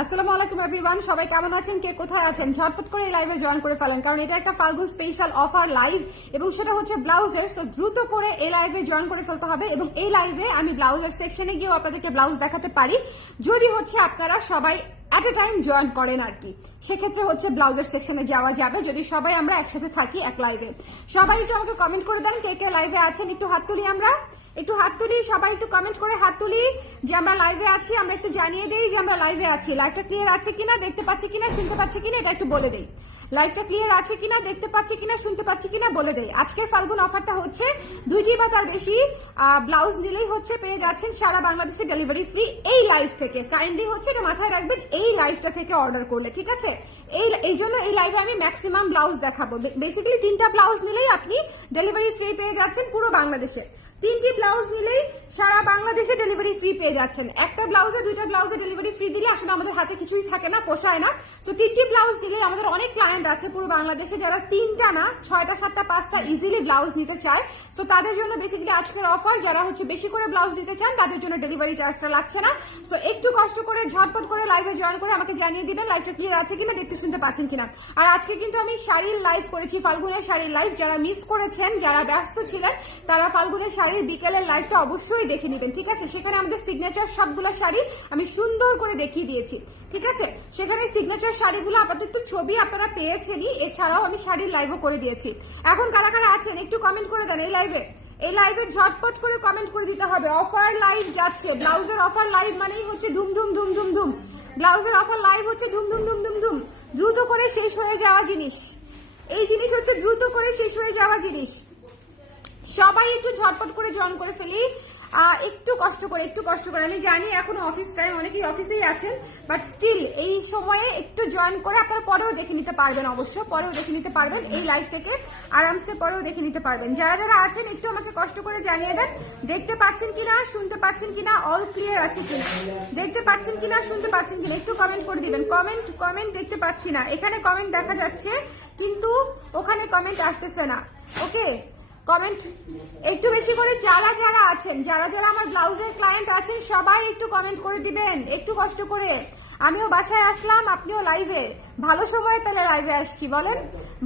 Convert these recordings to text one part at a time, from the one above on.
আসসালামু আলাইকুম এভরিওয়ান, সবাই কেমন আছেন, কে কোথায় আছেন? ঝটপট করে এই লাইভে জয়েন করে ফেলেন, কারণ এটা একটা ফাল্গুন স্পেশাল অফার লাইভ এবং সেটা হচ্ছে ব্লাউজের। সো দ্রুত করে এই লাইভে জয়েন করে ফেলতে হবে এবং এই লাইভে আমি ব্লাউজের সেকশনে গিয়েও আপনাদেরকে ব্লাউজ দেখাতে পারি, যদি হচ্ছে আপনারা সবাই এট এ টাইম জয়েন করেন আর কি। সেক্ষেত্রে হচ্ছে ব্লাউজের সেকশনে যাওয়া যাবে যদি সবাই আমরা একসাথে থাকি এক লাইভে। সবাই একটু আমাকে কমেন্ট করে দেন কে কে লাইভে আছেন, একটু হাত তুলি, আমরা একটু হাত তুলি, সবাই একটু কমেন্ট করে হাত তুলি যে আমরা লাইভে আছি। আমরা একটু জানিয়ে দেই যে আমরা লাইভে আছি। লাইভটা ক্লিয়ার আছে কিনা, দেখতে পাচ্ছি কিনা, শুনতে পাচ্ছি কিনা, এটা একটু বলে দেই। লাইভটা ক্লিয়ার আছে কিনা, দেখতে পাচ্ছি কিনা, শুনতে পাচ্ছি কিনা বলে দেই। আজকের ফাল্গুন অফারটা হচ্ছে 2টি বা তার বেশি ব্লাউজ নিলেই হচ্ছে পেয়ে যাচ্ছেন সারা বাংলাদেশে ডেলিভারি ফ্রি এই লাইভ থেকে। কাইন্ডলি হচ্ছে এটা মাথায় রাখবেন এই লাইভটা থেকে অর্ডার করলে, ঠিক আছে? এই জন্য এই লাইভে আমি ম্যাক্সিমাম ব্লাউজ দেখাবো। বেসিক্যালি 3টা ব্লাউজ নিলেই আপনি ডেলিভারি ফ্রি পেয়ে যাচ্ছেন পুরো বাংলাদেশে। 3টি ব্লাউজ নিলেই সারা বাংলাদেশে ডেলিভারি ফ্রি পেয়ে যাচ্ছেন। একটা ব্লাউজে 2টা ব্লাউজে ডেলিভারি ফ্রি দিলে আসলে আমাদের হাতে কিছুই থাকে না, পোষায় না। তো 3টি ব্লাউজ দিলে আমাদের অনেক ক্লায়েন্ট আছে পুরো বাংলাদেশে যারা 3টা না 6টা 7টা 5টা ইজিলি ব্লাউজ নিতে চায়। তো তাদের জন্য বেসিক্যালি আজকের অফার। যারা হচ্ছে বেশি করে ব্লাউজ দিতে চান তাদের জন্য ডেলিভারি চার্জটা লাগছে না। সো একটু কষ্ট করে ঝটপট করে লাইভে জয়েন করে আমাকে জানিয়ে দিবেন লাইভটা ক্লিয়ার আছে কিনা, দেখতে শুনতে পাচ্ছেন কিনা। আর আজকে কিন্তু আমি শাড়ির লাইভ করেছি, ফাল্গুনের শাড়ির লাইভ। যারা মিস করেছেন, যারা ব্যস্ত ছিলেন, তারা ফাল্গুনের শাড়ির বিকেলের লাইভটা অবশ্যই দেখে নেবেন, ঠিক আছে? সেখানে আমাদের সিগনেচার সবগুলো শাড়ি আমি সুন্দর করে দেখিয়ে দিয়েছি, ঠিক আছে? সেখানে সিগনেচার শাড়িগুলো আপাতত ছবি আপনারা পেয়েছেনই, এছাড়াও আমি শাড়ির লাইভও করে দিয়েছি। এখন কারা কারা আছেন একটু কমেন্ট করে দেন এই লাইভে ঝটপট করে কমেন্ট করে দিতে হবে। অফার লাইভ যাচ্ছে, ব্লাউজের অফার লাইভ মানেই হচ্ছে ধুম ধুম ধুম ধুম ধুম। ব্লাউজের অফার লাইভ হচ্ছে ধুম ধুম ধুম ধুম ধুম, দ্রুত করে শেষ হয়ে যাওয়া জিনিস। এই জিনিস হচ্ছে দ্রুত করে শেষ হয়ে যাওয়া জিনিস। সবাই একটু ঝটপট করে জয়েন করে ফেলি, একটু কষ্ট করে। আমি জানি এখনো অফিস টাইম, অনেকেই অফিসেই আছেন, বাট স্টিল এই সময়ে একটু জয়েন করে আপনারা পরেও দেখে নিতে পারবেন। অবশ্য পরেও দেখে নিতে পারবেন এই লাইভ থেকে, আরামসে পরেও দেখে নিতে পারবেন। যারা যারা আছেন একটু আমাকে কষ্ট করে জানিয়ে দেন দেখতে পাচ্ছেন কিনা, শুনতে পাচ্ছেন কিনা, অল ক্লিয়ার আছে কিনা, দেখতে পাচ্ছেন কিনা, শুনতে পাচ্ছেন কিনা, একটু কমেন্ট করে দিবেন। কমেন্ট দেখতে পাচ্ছি না, এখানে কমেন্ট দেখা যাচ্ছে কিন্তু ওখানে কমেন্ট আসতেছে না। ওকে, কমেন্ট একটু বেশি করে যারা যারা আছেন, যারা যারা আমার ব্লাউজের ক্লায়েন্ট আছেন, সবাই একটু কমেন্ট করে দিবেন একটু কষ্ট করে। আমিও বাসায় আসলাম, আপনিও লাইভে। ভালো সময় তাহলে লাইভে আসছি, বলেন?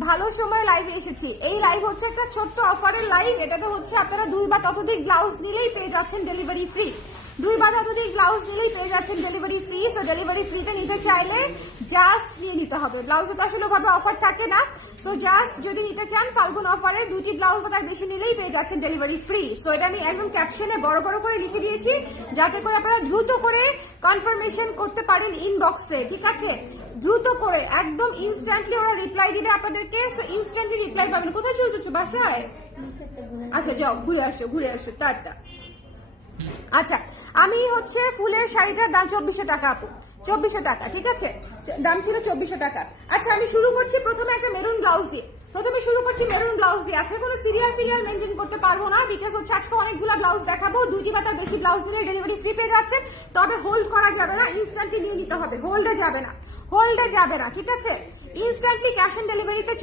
ভালো সময় লাইভে এসেছি। এই লাইভ হচ্ছে একটা ছোট্ট অফারের লাইভ। এটাতে হচ্ছে আপনারা 2 বা ততোধিক ব্লাউজ নিলেই পেয়ে যাচ্ছেন ডেলিভারি ফ্রি। 2 বা ততোধিক ব্লাউজ নিলেই পেয়ে যাচ্ছেন ডেলিভারি ফ্রি। সো ডেলিভারি ফ্রিতে নিতে চাইলে জাস্ট নিয়ে নিতে হবে। ব্লাউজে তো আসলে ভাবে অফার থাকে না। সো জাস্ট যদি নিতে চান ফাল্গুন অফারে 2টি ব্লাউজ বা তার বেশি নিলেই পেয়ে যাচ্ছেন ডেলিভারি ফ্রি। সো এটা আমি একদম ক্যাপশনে বড় বড় করে লিখে দিয়েছি, যাতে করে আপনারা দ্রুত করে কনফার্মেশন করতে পারেন ইনবক্সে, ঠিক আছে? দ্রুত করে একদম ইনস্ট্যান্টলি ওরা রিপ্লাই দিবে আপনাদেরকে। সো ইনস্ট্যান্টলি রিপ্লাই পাবেন। কোথায় চলতেছো? বাসায়? আচ্ছা যাও, ঘুরে আসো টাটা। আচ্ছা, আমি হচ্ছে ফুলের শাড়িটার দাম 2400 টাকা আপু, 2400 টাকা, ঠিক আছে? দাম ছিল 2400 টাকা। আচ্ছা, আমি শুরু করছি প্রথমে একটা মেরুন ব্লাউজ দিয়ে। আজকে কোনো সিরিয়াল মেনটেন করতে পারবো না, বিকজ হচ্ছে আজকে অনেকগুলো ব্লাউজ দেখাবো। 2টি বা তার বেশি ব্লাউজ নিলে ডেলিভারি ফ্রি পেয়ে যাচ্ছেন। তবে হোল্ড করা যাবে না, ইনস্ট্যান্টলি নিয়ে নিতে হবে। হোল্ডে যাবে না, ঠিক আছে? ইনস্ট্যান্টলি ক্যাশ অন ডেলিভারিতে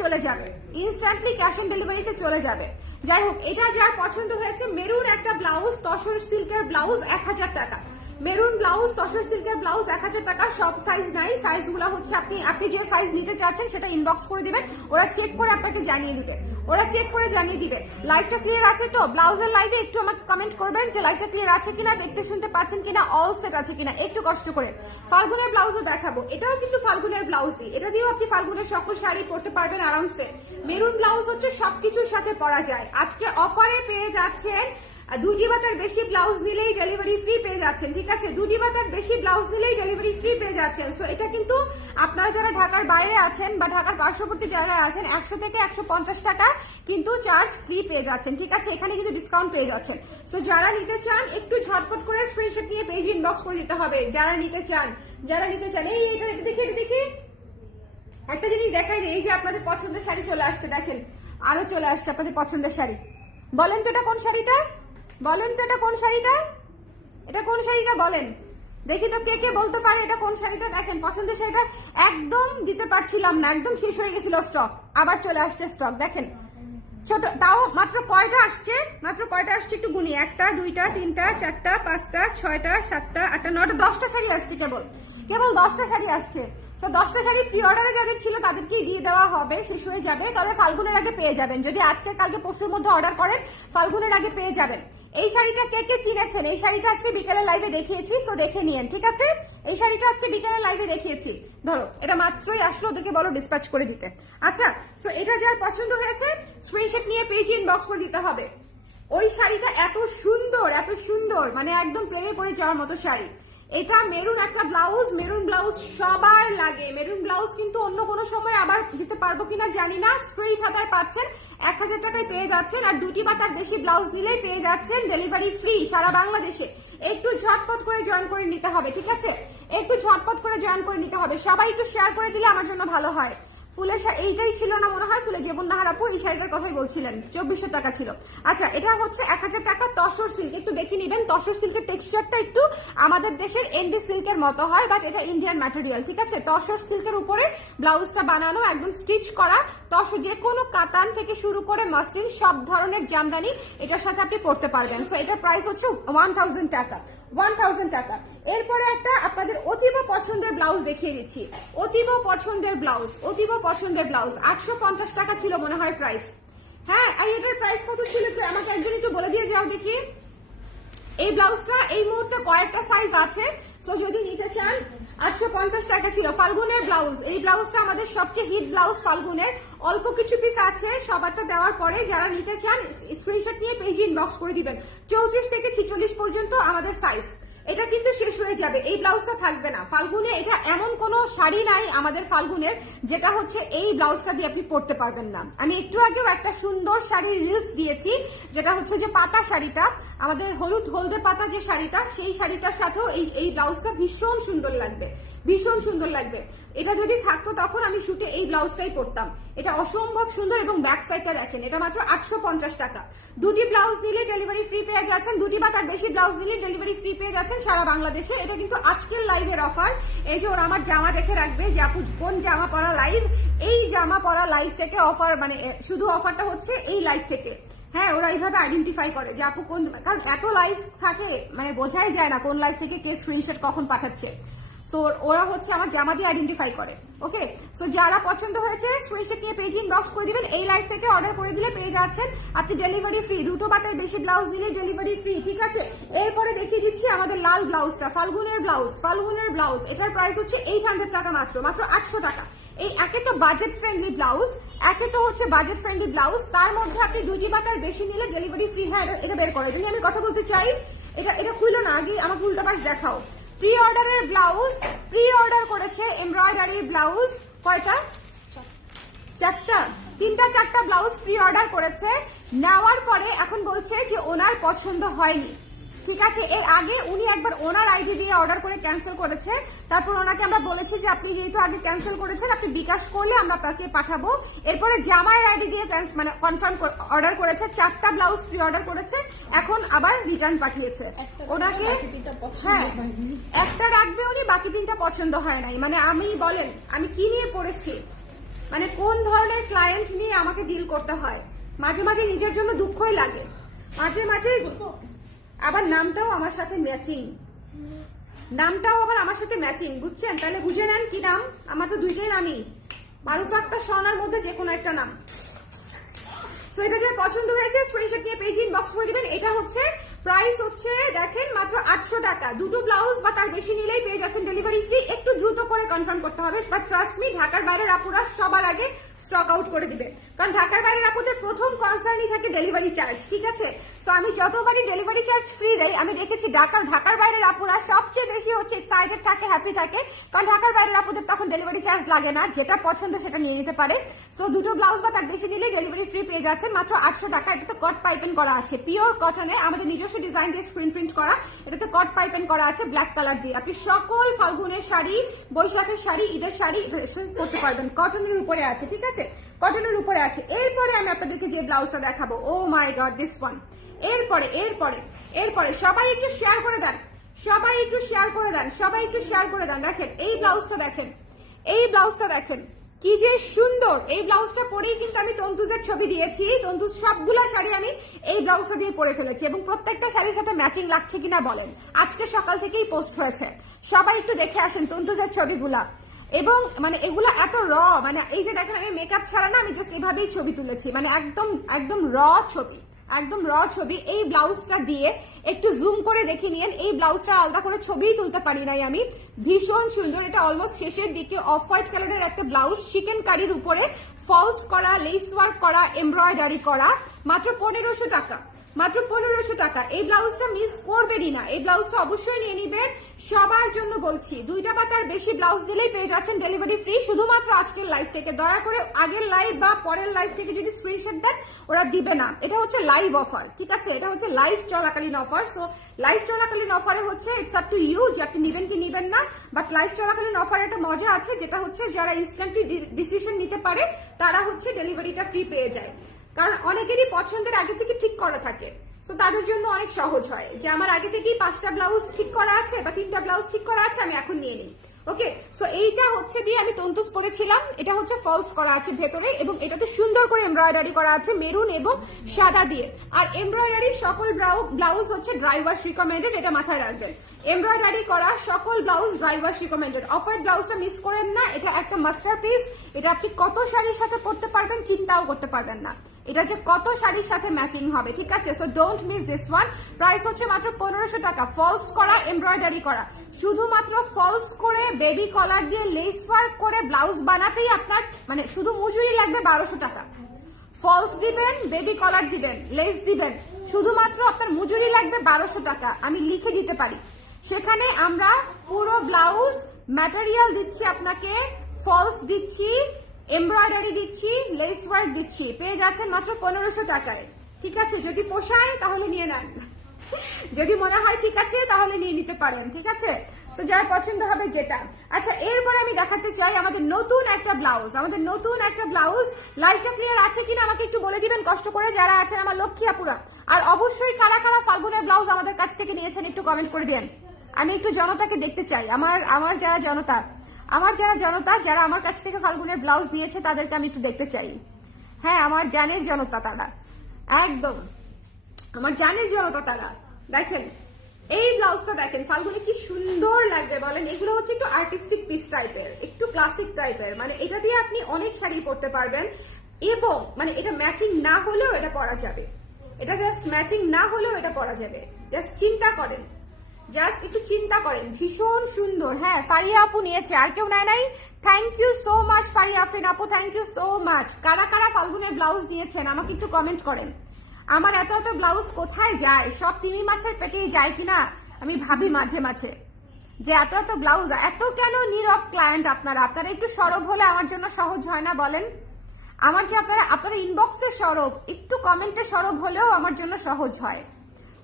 চলে যাবে। যাই হোক, এটা যার পছন্দ হয়েছে, মেরুন একটা ব্লাউজ, তসর সিল্কের ব্লাউজ 1000 টাকা। মেরুন ব্লাউজ, তসর সিল্কের ব্লাউজ 1000 টাকা। সব সাইজ নাই, সাইজগুলো হচ্ছে আপনি যে সাইজ নিতে চাচ্ছেন সেটা ইনবক্স করে দিবেন, ওরা চেক করে আপনাকে জানিয়ে দিবে। লাইভটা ক্লিয়ার আছে তো? ব্লাউজের লাইভে একটু আমাকে কমেন্ট করবেন যে লাইভটা ক্লিয়ার আছে কিনা, দেখতে শুনতে পাচ্ছেন কিনা, অল সেট আছে কিনা, একটু কষ্ট করে। ফাল্গুনের ব্লাউজও দেখাবো, এটাও কিন্তু ফাল্গুনের ব্লাউজই। এটা দিয়েও আপনি ফাল্গুনের সকল শাড়ি পরতে পারবেন আরামসে। মেরুন ব্লাউজ হচ্ছে সবকিছুর সাথে পরা যায়। আজকে অফারে পেয়ে যাচ্ছেন 2টি বা তার বেশি ব্লাউজ নিলেই ডেলিভারি ফ্রি পেয়ে যাচ্ছেন, ঠিক আছে? 2টি বা তার বেশি ব্লাউজ নিলেই ডেলিভারি ফ্রি পেয়ে যাচ্ছেন। সো এটা কিন্তু আপনারা যারা ঢাকার বাইরে আছেন বা ঢাকার পার্শ্ববর্তী জায়গায় আছেন, 100 থেকে 150 টাকা কিন্তু চার্জ ফ্রি পেয়ে যাচ্ছেন, ঠিক আছে? এখানে কিন্তু ডিসকাউন্ট পেয়ে যাচ্ছেন। সো যারা নিতে চান একটু ঝটপট করে স্ক্রিনশট নিয়ে পেজ ইনবক্স করে দিতে হবে। যারা নিতে চান এই এটা দেখি একটা জিনিস দেখাই দিই। এই যে আপনাদের পছন্দের শাড়ি চলে আসছে, দেখেন আরো চলে আসছে আপনাদের পছন্দের শাড়ি। বলেন তো এটা কোন শাড়িটা? এটা কোন শাড়িটা বলেন দেখি তো, কে বলতে পারে এটা কোন শাড়িটা? দেখেন পছন্দের শাড়িটা একদম দিতে পারছিলাম না, একদম শেষ হয়ে গেছিল স্টক, আবার চলে আসছে স্টক। দেখেন ছোট, তাও মাত্র কয়টা আসছে একটু গুনি। 1টা 2টা 3টা 4টা 5টা 6টা 7টা 8টা 9টা 10টা শাড়ি আসছে কেবল। কেবল 10টা শাড়ি আসছে। তো 10টা শাড়ি প্রি অর্ডারে যাদের ছিল তাদেরকেই দিয়ে দেওয়া হবে, শেষ হয়ে যাবে। তবে ফাল্গুনের আগে পেয়ে যাবেন, যদি আজকে কালকে পরশুর মধ্যে অর্ডার করেন ফাল্গুনের আগে পেয়ে যাবেন। এই শাড়িটা কে কে চিনেছেন? এই শাড়িটা আজকে বিকেলে লাইভে দেখিয়েছি, সো দেখে নিয়েন, ঠিক আছে? এই শাড়িটা আজকে বিকেলে লাইভে দেখিয়েছি। ধরো এটা মাত্রই আসলো, ওদেরকে বলো ডিসপ্যাচ করে দিতে। আচ্ছা, সো এটা যার পছন্দ হয়েছে স্ক্রিনশট নিয়ে পেজে ইনবক্স করে দিতে হবে। ওই শাড়িটা এত সুন্দর, মানে একদম প্রেমে পড়ে যাওয়ার মতো শাড়ি। এটা মেরুন একটা ব্লাউজ, মেরুন ব্লাউজ সবার লাগে। মেরুন ব্লাউজ কিন্তু অন্য কোনো সময় আবার দিতে পারবো কিনা জানি না। স্ট্রেট হাতায় পাচ্ছেন, 1000 টাকায় পেয়ে যাচ্ছেন। আর 2টি বা তার বেশি ব্লাউজ দিলেই পেয়ে যাচ্ছেন ডেলিভারি ফ্রি সারা বাংলাদেশে। একটু ঝটপট করে জয়েন করে নিতে হবে, ঠিক আছে? একটু ঝটপট করে জয়েন করে নিতে হবে। সবাই একটু শেয়ার করে দিলে আমার জন্য ভালো হয়। ফুলের এইটাই ছিল না মনে হয়, ফুলে জীবন নাহার আপু এই শাড়িটার কথাই বলছিলেন, 2400 টাকা ছিল। আচ্ছা, এটা হচ্ছে 1000 টাকা তসর সিল্ক। একটু দেখে নিবেন, তসর সিল্কের টেক্সচারটা একটু আমাদের দেশের এনডি সিল্কের মতো হয়, বাট এটা ইন্ডিয়ান ম্যাটেরিয়াল, ঠিক আছে? তসর সিল্কের উপরে ব্লাউজটা বানানো, একদম স্টিচ করা। তসর যে কোনো কাতান থেকে শুরু করে মাসলিন সব ধরনের জামদানি এটার সাথে আপনি পড়তে পারবেন। সো এটার প্রাইস হচ্ছে 1000 টাকা। 1000 টাকা। এরপরে একটা আপনাদের অতীব পছন্দের ব্লাউজ দেখিয়ে দিচ্ছি। অতীব পছন্দের ব্লাউজ 850 টাকা ছিল মনে হয় প্রাইস। হ্যাঁ, আর এটার প্রাইস কত ছিল আমাকে একজন একটু বলে দিয়ে যাও দেখি। এই ব্লাউজটা এই মুহূর্তে কয়েকটা সাইজ আছে, সো যদি নিতে চান 850 টাকা ছিল। ফাল্গুনের ব্লাউজ, এই ব্লাউজটা আমাদের সবচেয়ে হিট ব্লাউজ ফাল্গুনের। অল্প কিছু পিস আছে, সবারটা দেওয়ার পরে যারা নিতে চান স্ক্রিনশট নিয়ে পেজে ইনবক্স করে দিবেন। 34 থেকে 46 পর্যন্ত আমাদের সাইজ। এটা কিন্তু শেষ হয়ে যাবে, এই ব্লাউজটা থাকবে না ফাল্গুনে। এটা এমন কোনো শাড়ি নাই আমাদের ফাল্গুনের যেটা হচ্ছে এই ব্লাউজটা দিয়ে আপনি পরতে পারবেন না। আমি একটু আগেও একটা সুন্দর শাড়ির রিলস দিয়েছি, যেটা হচ্ছে যে পাতা শাড়িটা, আমাদের হলদে পাতা যে শাড়িটা, সেই শাড়িটার সাথেও এই ব্লাউজটা ভীষণ সুন্দর লাগবে, ভীষণ সুন্দর লাগবে। এটা যদি থাকতো তখন আমি শুটে এই ব্লাউজটাই পরতাম। এটা অসম্ভব সুন্দর। এবং ব্যাক সাইডটা দেখেন, এটা মাত্র 850 টাকা। 2টি ব্লাউজ নিলে ডেলিভারি ফ্রি পেয়ে যাচ্ছেন, 2টি বা তার বেশি ব্লাউজ নিলে ডেলিভারি ফ্রি পেয়ে যাচ্ছেন সারা বাংলাদেশে। এটা কিন্তু আজকের লাইভের অফার। এই যে ওরা আমার জামা দেখে রাখবে যে আপু কোন জামা পরা লাইভ। এই জামা পরা লাইভ থেকে অফার, মানে শুধু অফারটা হচ্ছে এই লাইভ থেকে। হ্যাঁ, ওরা এইভাবে আইডেন্টিফাই করে যে আপু কোন, কারণ এত লাইভ থাকে মানে বোঝাই যায় না কোন লাইভ থেকে কে স্ক্রিনশট কখন পাঠাচ্ছে। সো ওরা হচ্ছে আমার জামা দিয়ে আইডেন্টিফাই করে। ওকে, সো যারা পছন্দ হয়েছে স্ক্রিনশট নিয়ে পেজে ইনবক্স করে দিবেন। এই লাইভ থেকে অর্ডার করে দিলে পেয়ে যাচ্ছেন আপনি ডেলিভারি ফ্রি। 2টো বা তার বেশি ব্লাউজ দিলে ডেলিভারি ফ্রি, ঠিক আছে? এরপরে দেখিয়ে দিচ্ছি আমাদের লাল ব্লাউজটা, ফাল্গুনের ব্লাউজ। এটার প্রাইস হচ্ছে 800 টাকা মাত্র 800 টাকা। এই একে তো বাজেট ফ্রেন্ডলি ব্লাউজ, তার মধ্যে আপনি 2টি বা তার বেশি নিলে ডেলিভারি ফ্রি। হ্যাঁ, এটা বের করে যদি আমি কথা বলতে চাই, এটা খুললো না, আগে আমাকে উল্টা পাশ দেখাও। প্রি অর্ডারের ব্লাউজ, প্রি অর্ডার করেছে এমব্রয়ডারি ব্লাউজ কয়টা? 4টা, 3টা ব্লাউজ প্রি অর্ডার করেছে। নেওয়ার পরে এখন বলছে যে ওনার পছন্দ হয়নি, ঠিক আছে? এর আগে উনি একবার ওনার আইডি দিয়ে অর্ডার করে ক্যান্সেল করেছে। তারপর ওনাকে আমরা বলেছি যে আপনি যেহেতু আগে ক্যান্সেল করেছেন আপনি বিকাশ করলে আমরা আপনাকে পাঠাবো। এরপরে জামাইয়ের আইডি দিয়ে মানে কনফার্ম অর্ডার করেছে। 4টা ব্লাউজ প্রি অর্ডার করেছে, এখন আবার রিটার্ন পাঠিয়েছে ওনাকে। হ্যাঁ, একটা রাখবে উনি, বাকি 3টা পছন্দ হয় নাই। মানে আমি বলেন আমি কি নিয়ে পড়েছি, মানে কোন ধরনের ক্লায়েন্ট নিয়ে আমাকে ডিল করতে হয়। মাঝে মাঝে নিজের জন্য দুঃখই লাগে, মাঝে মাঝে। আবার নামটাও আমার সাথে ম্যাচিং, বুঝছেন? তাহলে বুঝে নেন কি নাম। আমার তো 2টাই নামই, মারুফ আক্তার সোনার মধ্যে যে কোনো একটা নাম। সো এটা যার পছন্দ হয়েছে স্ক্রিনশট নিয়ে পেজে ইনবক্স করে দিবেন। এটা হচ্ছে প্রাইস হচ্ছে দেখেন মাত্র 800 টাকা। 2টো ব্লাউজ বা তার বেশি নিলেই পেয়ে যাচ্ছেন ডেলিভারি ফ্রি। একটু দ্রুত করে কনফার্ম করতে হবে, বাট ট্রাস্ট মি ঢাকার বাইরের আপুরা সবার আগে স্টক আউট করে দিবে, কারণ ঢাকার বাইরের আপুদের প্রথম কনসার্নই থাকে ডেলিভারি চার্জ, ঠিক আছে? সো আমি যতবারই ডেলিভারি চার্জ ফ্রি দেই আমি দেখেছি ঢাকার বাইরের আপুরা সবচেয়ে বেশি হচ্ছে এক্সাইটেড থাকে, হ্যাপি থাকে, কারণ ঢাকার বাইরের আপুদের তখন ডেলিভারি চার্জ লাগে না, যেটা পছন্দ সেটা নিয়ে নিতে পারে। সো 2টো ব্লাউজ বা তার বেশি নিলে ডেলিভারি ফ্রি পেয়ে যাচ্ছেন মাত্র 800 টাকা। এটাতে কট পাইপেন করা আছে, পিওর কটনে, আমাদের নিজস্ব ডিজাইন দিয়ে স্ক্রিন প্রিন্ট করা। এটাতে কট পাইপেন করা আছে ব্ল্যাক কালার দিয়ে। আপনি সকল ফাল্গুনের শাড়ি, বৈশাখের শাড়ি, ঈদের শাড়ি করতে পারবেন। কটনের উপরে আছে, ঠিক আছে? কটনের উপরে আছে। এরপরে আমি আপনাদেরকে যে ব্লাউজটা দেখাবো, ও মাই গড, দিস ওয়ান। এরপরে সবাই একটু শেয়ার করে দেন, দেখেন এই ব্লাউজটা দেখেন, কি যে সুন্দর। এই ব্লাউজটা পরেই কিন্তু আমি তন্তুজের ছবি দিয়েছি। তন্তুজ সবগুলা শাড়ি আমি এই ব্লাউজটা দিয়ে পরে ফেলেছি এবং প্রত্যেকটা শাড়ির সাথে ম্যাচিং লাগছে কিনা বলেন। আজকে সকাল থেকেই পোস্ট হয়েছে, সবাই একটু দেখে আসেন তন্তুজের ছবিগুলা। এবং মানে এগুলা এত র, মানে এই যে দেখেন আমি মেকআপ ছাড়া না, আমি জাস্ট এভাবেই ছবি তুলেছি, মানে একদম একদম র ছবি, একদম র ছবি। এই ব্লাউজটা দিয়ে একটু জুম করে দেখে নিয়েন, এই ব্লাউজটা আলাদা করে ছবিই তুলতে পারি নাই আমি। ভীষণ সুন্দর, এটা অলমোস্ট শেষের দিকে অফ হোয়াইট কালারের একটা ব্লাউজ, চিকেন কারির উপরে ফলস করা, লেস ওয়ার্ক করা, এমব্রয়ডারি করা, মাত্র 1500 টাকা, মাত্র 1500 টাকা। এই ব্লাউজটা মিস করবেনই না, এই ব্লাউজটা অবশ্যই নিয়ে নিবেন। সবার জন্য বলছি, 2টা বা তার বেশি ব্লাউজ দিলেই পেয়ে যাচ্ছেন ডেলিভারি ফ্রি, শুধুমাত্র আজকের লাইভ থেকে। দয়া করে আগের লাইভ বা পরের লাইভ থেকে যদি স্ক্রিনশট দেন, ওরা দিবে না। এটা হচ্ছে লাইভ অফার, ঠিক আছে? এটা হচ্ছে লাইভ চলাকালীন অফার। সো লাইভ চলাকালীন অফারে হচ্ছে ইটস আপ টু ইউ যে আপনি নিবেন কি নিবেন না। বাট লাইভ চলাকালীন অফারে একটা মজা আছে, যেটা হচ্ছে যারা ইনস্ট্যান্টলি ডিসিশন নিতে পারে তারা হচ্ছে ডেলিভারিটা ফ্রি পেয়ে যায়। কারণ অনেকেরই পছন্দের আগে থেকে ঠিক করা থাকে, তো তাদের জন্য অনেক সহজ হয় যে আমার আগে থেকেই 5টা ব্লাউজ ঠিক করা আছে বা 3টা ব্লাউজ ঠিক করা আছে, আমি এখন নিয়ে নিই। ওকে, সো এইটা হচ্ছে দিয়ে আমি তন্তুজ পরেছিলাম, এটা হচ্ছে ফলস করা আছে ভেতরে এবং এটাতে সুন্দর করে এমব্রয়ডারি করা আছে মেরুন এবং সাদা দিয়ে। আর এমব্রয়ডারির সকল ব্লাউজ হচ্ছে ড্রাই ওয়াশ রিকমেন্ডেড, এটা মাথায় রাখবেন। এমব্রয়ডারি করা সকল blouse dry wash recommended. Off white ব্লাউজটা মিস করেন না, এটা একটা মাস্টারপিস। এটা আপনি কত শাড়ির সাথে পরতে পারবেন চিন্তাও করতে পারবেন না, এটা যে কত শাড়ির সাথে ম্যাচিং হবে, ঠিক আছে? So don't miss this one. Price হচ্ছে মাত্র 1500 টাকা। ফলস করা, এমব্রয়ডারি করা, শুধুমাত্র ফলস করে বেবি কলার দিয়ে লেস ওয়ার্ক করে ব্লাউজ বানাতেই আপনার মানে শুধু মজুরি লাগবে 1200 টাকা। ফলস দিবেন, বেবি কলার দিবেন, লেস দিবেন, শুধুমাত্র আপনার মজুরি লাগবে 1200 টাকা। আমি লিখে দিতে পারি, সেখানে আমরা পুরো ব্লাউজ ম্যাটেরিয়াল দিচ্ছি আপনাকে, ফলস দিচ্ছি, এমব্রয়ডারি দিচ্ছি, লেস ওয়ার্ক দিচ্ছি, পেয়ে যাচ্ছেন মাত্র 1500 টাকায়। ঠিক আছে? যদি পোষায় তাহলে নিয়ে নেন, যদি মনে হয় ঠিক আছে তাহলে নিয়ে নিতে পারেন, ঠিক আছে? তো যার পছন্দ হবে যেটা। আচ্ছা, এরপরে আমি দেখাতে চাই আমাদের নতুন একটা ব্লাউজ, আমাদের নতুন একটা ব্লাউজ। লাইভটা ক্লিয়ার আছে কিনা আমাকে একটু বলে দিবেন কষ্ট করে, যারা আছেন আমার লক্ষ্মী আপুরা। আর অবশ্যই কারা কারা ফাল্গুনের ব্লাউজ আমাদের কাছ থেকে নিয়েছেন একটু কমেন্ট করে দেন, আমি একটু জনতাকে দেখতে চাই। আমার যারা জনতা, যারা আমার কাছ থেকে ফাল্গুনের ব্লাউজ নিয়েছে তাদেরকে আমি একটু দেখতে চাই। হ্যাঁ, আমার জানের জনতা তারা, একদম আমার জানের জনতা তারা। দেখেন এই ব্লাউজটা, দেখেন ফাল্গুনে কি সুন্দর লাগবে বলেন। এগুলো হচ্ছে একটু আর্টিস্টিক পিস টাইপের, একটু ক্লাসিক টাইপের, মানে এটা দিয়ে আপনি অনেক শাড়ি পরতে পারবেন। এবং মানে এটা ম্যাচিং না হলেও এটা পরা যাবে, এটা জাস্ট ম্যাচিং না হলেও এটা পরা যাবে। জাস্ট চিন্তা করেন, জাস্ট একটু চিন্তা করেন, ভীষণ সুন্দর। হ্যাঁ, ফারিয়া আপু নিয়েছে, আর কেউ নেয় নাই? Thank you so much Faria Afrin আপু, থ্যাংক ইউ সো মাচ। কারা কারা ফাল্গুনের ব্লাউজ নিয়েছেন আমাকে একটু কমেন্ট করেন। আমার এত এত ব্লাউজ কোথায় যায়, সব তিমি মাছের পেটেই যায় কিনা আমি ভাবি মাঝে মাঝে, যে এত এত ব্লাউজ, এত কেন নীরব ক্লায়েন্ট আপনারা? আপনারা একটু সরব হলে আমার জন্য সহজ হয় না বলেন? আমার যে আপনারা ইনবক্সে সরব, একটু কমেন্টে সরব হলেও আমার জন্য সহজ হয়।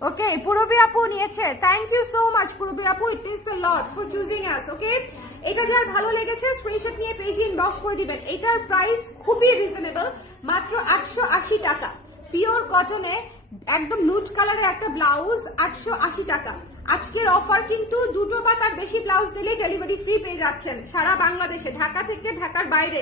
ওকে, পুরবী আপু নিয়েছে, thank you so much Purobi আপু, it means a lot for choosing us. Okay, এটা যার ভালো লেগেছে স্ক্রিনশট নিয়ে পেজে ইনবক্স করে দিবেন। এটার প্রাইস খুবই রিজনেবল, মাত্র 880 টাকা। পিওর কটনে একদম নুড কালারের একটা ব্লাউজ, 880 টাকা। আজকের অফার কিন্তু 2টো বা তার বেশি ব্লাউজ দিলেই ডেলিভারি ফ্রি পেয়ে যাচ্ছেন সারা বাংলাদেশে, ঢাকা থেকে ঢাকার বাইরে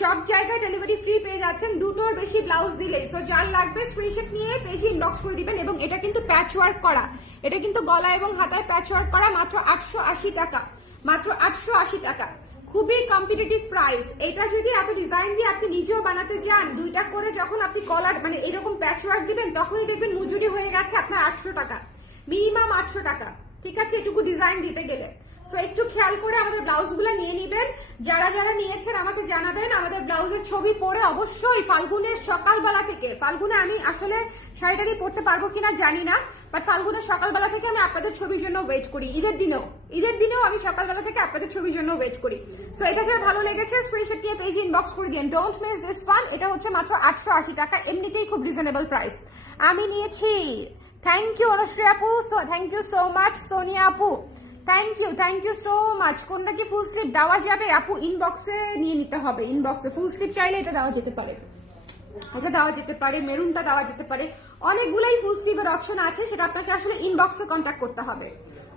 সব জায়গায় ডেলিভারি ফ্রি পেয়ে যাচ্ছেন 2টোর বেশি ব্লাউজ দিলে। তো যার লাগবে স্ক্রিনশট নিয়ে পেজে ইনবক্স করে দিবেন। এবং এটা কিন্তু প্যাচ ওয়ার্ক করা, এটা কিন্তু গলা এবং হাতায় প্যাচ ওয়ার্ক করা, মাত্র 880 টাকা, মাত্র 880 টাকা। খুবই কম্পিটিটিভ প্রাইস। এটা যদি এত ডিজাইন দিয়ে আপনি নিজেও বানাতে যান, 2টা করে যখন আপনি কলার মানে এরকম প্যাচ ওয়ার্ক দিবেন, তখনই দেখবেন মজুরি হয়ে গেছে আপনার 800 টাকা, মিনিমাম 800 টাকা, ঠিক আছে? এটুকু ডিজাইন দিতে গেলে। সো একটু খেয়াল করে আমাদের ব্লাউজগুলো নিয়ে নিবেন। যারা যারা নিয়েছেন আমাকে জানাবেন। আমাদের ব্লাউজের ছবি পরে অবশ্যই ফাল্গুনের সকালবেলা থেকে, ফাল্গুনে আমি আসলে শাড়িটারি পরতে পারবো কিনা জানি না, বাট ফাল্গুনের সকালবেলা থেকে আমি আপনাদের ছবির জন্য ওয়েট করি। ঈদের দিনেও আমি সকালবেলা থেকে আপনাদের ছবির জন্য ওয়েট করি। সো এটা যার ভালো লেগেছে স্ক্রিনশট নিয়ে পেজে ইনবক্স করে দিন, ডোন্ট মিস দিস ওয়ান। এটা হচ্ছে মাত্র 880 টাকা, এমনিতেই খুব রিজনেবল প্রাইস। আমি নিয়েছি, থ্যাংক ইউ অনুশ্রী আপু, thank you so much Sonia আপু, থ্যাংক ইউ সো মাচ। কোনটা কি ফুল স্লিপ দেওয়া যাবে আপু? ইনবক্সে নিয়ে নিতে হবে, ইনবক্সে ফুল স্লিপ চাইলে এটা দেওয়া যেতে পারে, এটা দেওয়া যেতে পারে, মেরুনটা দেওয়া যেতে পারে, অনেকগুলাই ফুল স্লিভের অপশন আছে, সেটা আপনাকে আসলে ইনবক্সে কন্ট্যাক্ট করতে হবে।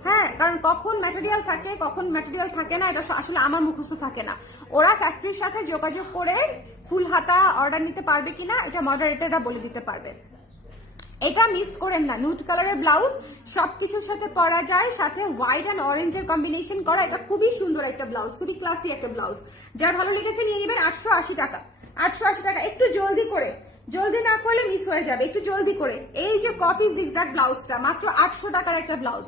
হ্যাঁ, কারণ কখন ম্যাটেরিয়াল থাকে কখন ম্যাটেরিয়াল থাকে না এটা আসলে আমার মুখস্থ থাকে না। ওরা ফ্যাক্টরির সাথে যোগাযোগ করে ফুল হাতা অর্ডার নিতে পারবে কিনা এটা মডারেটররা বলে দিতে পারবে। এটা মিস করেন না, নুড কালারের ব্লাউজ সবকিছুর সাথে পরা যায়, সাথে হোয়াইট অ্যান্ড অরেঞ্জের কম্বিনেশন করা। এটা খুবই সুন্দর একটা ব্লাউজ, খুবই ক্লাসি একটা ব্লাউজ। যার ভালো লেগেছে নিয়ে নেবেন 880 টাকা। 880 টাকা। একটু জলদি করে, জলদি না করলে মিস হয়ে যাবে, একটু জলদি করে। এই যে কফি জিগজ্যাগ ব্লাউজটা মাত্র 800 টাকার একটা ব্লাউজ।